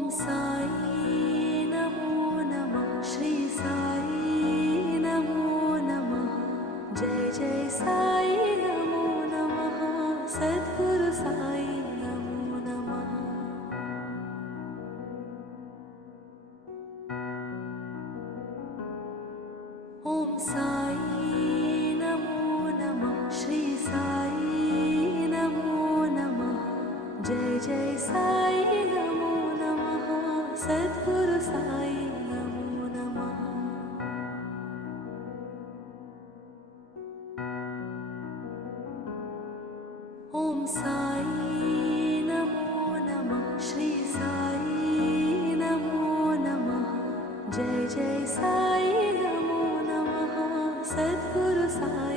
ॐ साई नमो नमः। श्री साई नमो नमः। जय जय साई नमो नमः। सद्गुरु साई नमो नमः। ॐ साई नमो नमः। श्री साई नमो नमः। जय जय साई नमो नमः। सद्गुरु साई नमो नमः। ॐ साई नमो नमः। श्री साई नमो नमः। जय जय साई नमो नमः। सद्गुरु साई